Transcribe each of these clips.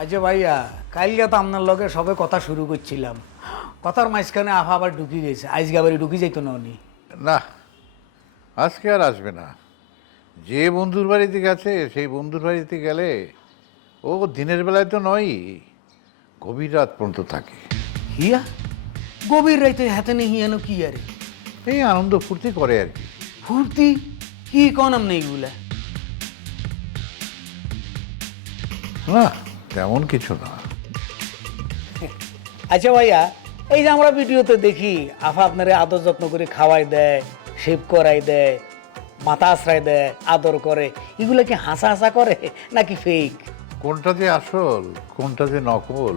আচ্ছা ভাইয়া, কালকে তো আপনার লগে সবে কথা শুরু করছিলাম, কথার মাঝখানে আফা আবার ঢুকি গেছে, আজকে আবার ঢুকি যাইতো না উনি। না, আজকে আর আসবে না। যে বন্ধুর বাড়িতে গেছে সেই বন্ধুর বাড়িতে গেলে ও দিনের বেলায় তো নয়ই, গভীর রাত পর্যন্ত থাকে। হিয়া গভীর রাইতে হাতে নেই হিয়ানো কি আরে? এই আনন্দ ফুর্তি করে আর কি। ফুর্তি কি কন আমনে এইগুলা? না, তেমন কিছু না। আচ্ছা ভাইয়া, এই যে আমরা ভিডিওতে দেখি আফা আপনারে আদর যত্ন করে খাওয়াই দেয়, শেভ করাই দেয়, মাথা আশ্রয় দেয়, আদর করে, এগুলা কি হাসা হাসা করে নাকি ফেক? কোনটা যে আসল কোনটা যে নকল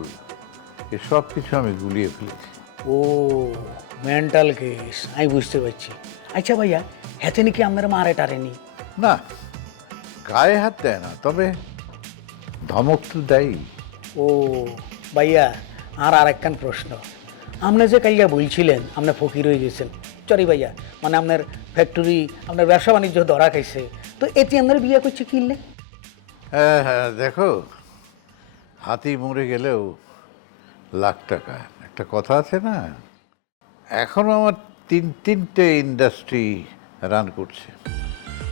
এসব কিছু আমি গুলিয়ে ফেলেছি। ও মেন্টাল কেস, আমি বুঝতে পারছি। আচ্ছা ভাইয়া, হেতে নাকি আপনারা মারে টারেনি? না, গায়ে হাত দেয় না, তবে ধমক তো দেয়। ও ভাইয়া, আর একখান প্রশ্ন। আপনি যে কাইয়া বলছিলেন আপনি ফকির হয়ে গেছেন, সরি ভাইয়া, মানে আপনার ফ্যাক্টরি, আপনার ব্যবসা বাণিজ্য ধরা খাইছে, তো এতে আপনার বিয়ে করছে কিনলে? হ্যাঁ হ্যাঁ, দেখো, হাতি মরে গেলেও লাখ টাকা, একটা কথা আছে না। এখনো আমার তিনটে ইন্ডাস্ট্রি রান করছে।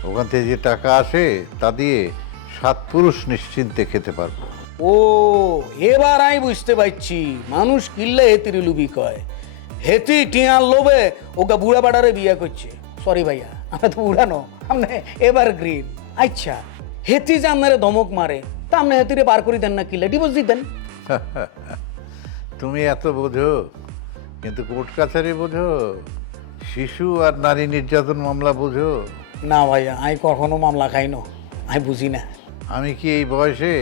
ওখান থেকে যে টাকা আসে তা দিয়ে 7 পুরুষ নিশ্চিন্তে খেতে পারবো। ও এবার আমি বুঝতে পারছি, মানুষ কিনলে হেতির লুবি কয়, হেতি টিয়ার লোভে ওকে বুড়া বাড়ারে বিয়ে করছে। সরি ভাইয়া, আমরা তো বুড়ানো, আপনি এবার গ্রিন। আচ্ছা, হেতি যে আপনারে ধমক মারে, তা আপনি হেতিরে বার করে দেন না, কিনলে ডিভোর্স দিতেন? তুমি এত বোঝো, কিন্তু কোর্ট কাছারি বোঝো, শিশু আর নারী নির্যাতন মামলা বোঝো? না ভাইয়া, আমি কখনো মামলা খাই না, আমি বুঝি না। আমি কি এই বয়সে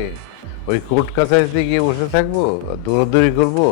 ওই কোর্ট কাছারিতে গিয়ে বসে থাকবো আর দৌড়াদৌড়ি করবো?